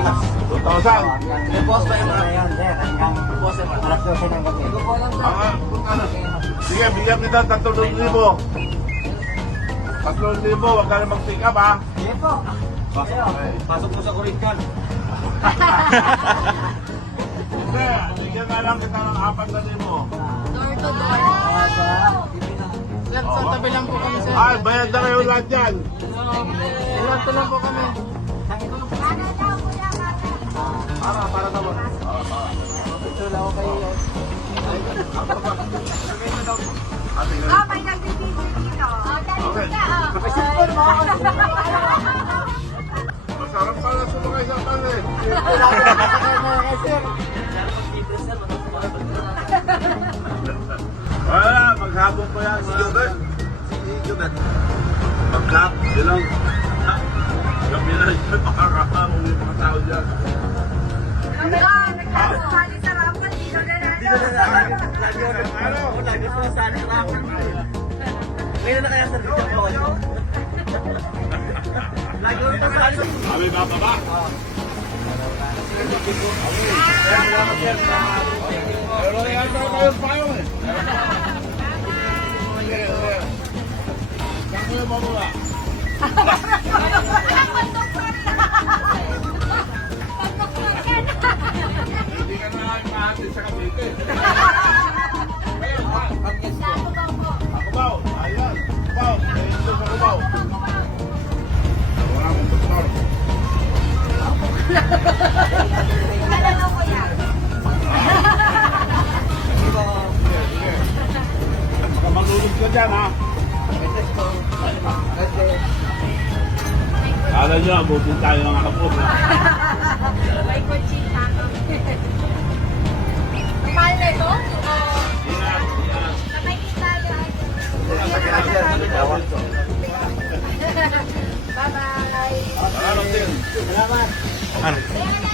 2,000. Yung boss ba yung mga Ngayon, sir, hanggang boss yung mga? alas 12 ng gabi. Sige, bigyan kita 3,000. 3,000, huwag ka na mag-pick up ha. Sige po. Pasok mo sa Corinthian. Hindi, bigyan na lang kita ng 4,000. Door to door. Sir, sa tabi lang po kami, sir. Ay, bayad na kayo lahat yan. Ilan lang po kami. Para tawag. Ito lang ako kayo. Oh, may nagbibigay dito. Okay. Kapasipon mo. Masarap pala sumakay sa kanin. Wala, maghapon ko yan. Si Gilbert. Maghap, yun lang. Gabi na yun, makakahamon yung mga tao dyan. Nagkakasali sa rapat. Dito na lang. Lagi ko na sana ramen. Ngayon na kaya sa video ko. Lagi ko na sana. Sabi ba ba? Pero yan na kayo payo eh. Saan ko yung mamula? Hindi ka na lang mahatid sa Cavite. Ako ba? Ayan. Ako ba? Ito sa Cubao. Wala akong doktor. Baka malulog ka dyan ha. Kala nyo, abutin tayo ng hapon. May kutsita. Mahal na ito? Ingat, ingat. May kitalo. Bye-bye. Salamat din. Salamat. Ayan na